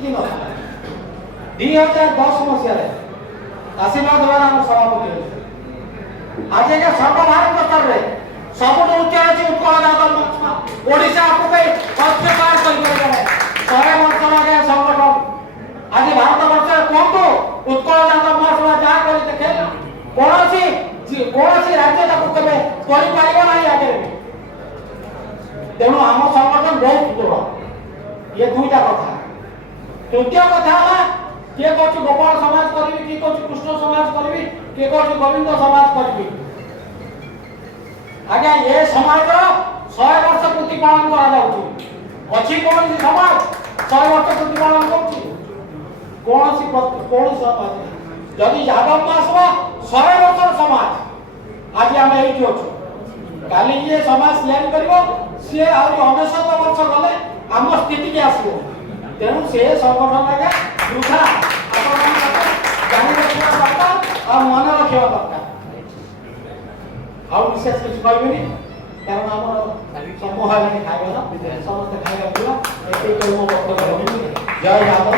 कि 2010 मसीह आशीर्वाद द्वारा हम सभापति आज के सर्वभारत स्तर में सबुठ उच्च अच्छी उत्कल जादव मंच ओडिशा आपको अस्वीकार कर 100 वर्ष लगे संगठन आज भारत वर्ष कहतु उत्कल जादव महासभा जहाँ कर देखे कौन राज्य केवे कर आगे तेणु आम संगठन बहुत दूर ये दुईटा कथा तृतीय कथा किए कौन गोपाल समाज करी किए कौन कृष्ण समाज करी किए कौन गोविंद समाज करी आज्ञा ये समाज 100 वर्ष पूर्ति पालन करा अच्छी कौन समाज 100 वर्ष पूर्ति पालन कौन समाज जदि यादव महासभा 100 वर्ष समाज आज आम ये काली ये समाज या सी अनेशत वर्ष गले आम स्थिति की आसो तेणु से संगठन लगे वृथा जानी रखा दरकार और मन रखा दरकार और विशेष कुछ कहबे कारण आम समूह खाइबार समस्त खाइबा जय यादव।